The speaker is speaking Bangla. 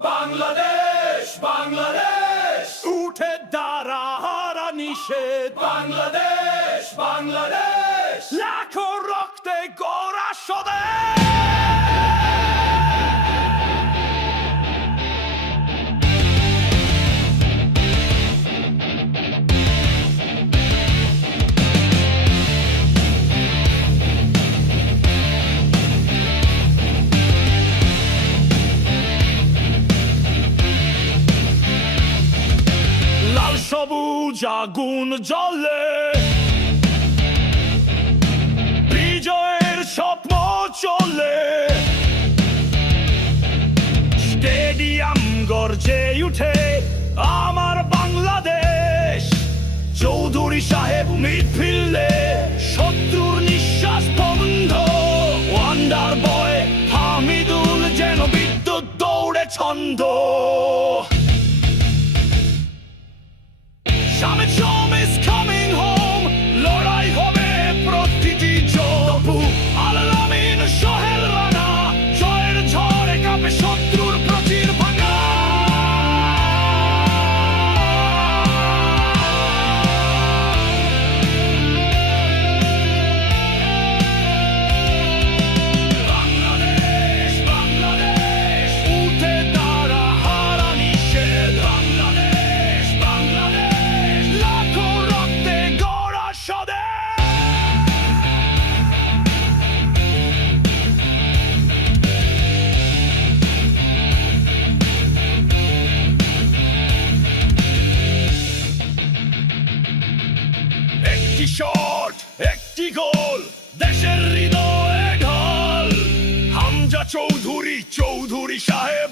বাংলাদেশ বাংলাদেশ উঠে দাঁড়া হারা নিষেধ বাংলাদেশ বাংলাদেশ লাখো রক্তে গড়া স্বদেশ। লাল সবুজ আগুন জ্বলে বিজয়ের স্বপ্ন চলে, স্টেডিয়াম গর্জে উঠে আমার বাংলাদেশ। চৌধুরী সাহেব মিডফিল্ডে শত্রুর নিঃশ্বাস বন্ধ, ওয়ান্ডার বয় হামিদুল যেন বিদ্যুৎ দৌড়ে ছন্দ। Shaman Shom is coming home, লড়াই হবে প্রতিটি জপু আল-আমিন সোহেল রানা, জয়ের ঝড়ে কাঁপে শত্রুর প্রাচীর ভাঙা। বাংলাদেশ বাংলাদেশ উঠে দাঁড়া হারা নিষেধ বাংলাদেশ বাংলাদেশ লাখো রক্তে গড়া স্বদেশ। একটি শট একটি গোল দেশের হৃদয়ে ঢাল, হামজা চৌধুরী চৌধুরী সাহেব